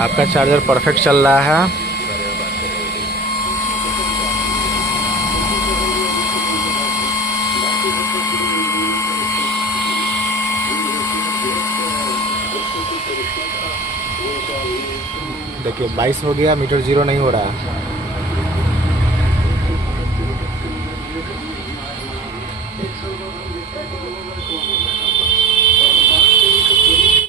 आपका charger perfect चल रहा है। देखिए 22 हो गया, मीटर जीरो नहीं हो रहा है।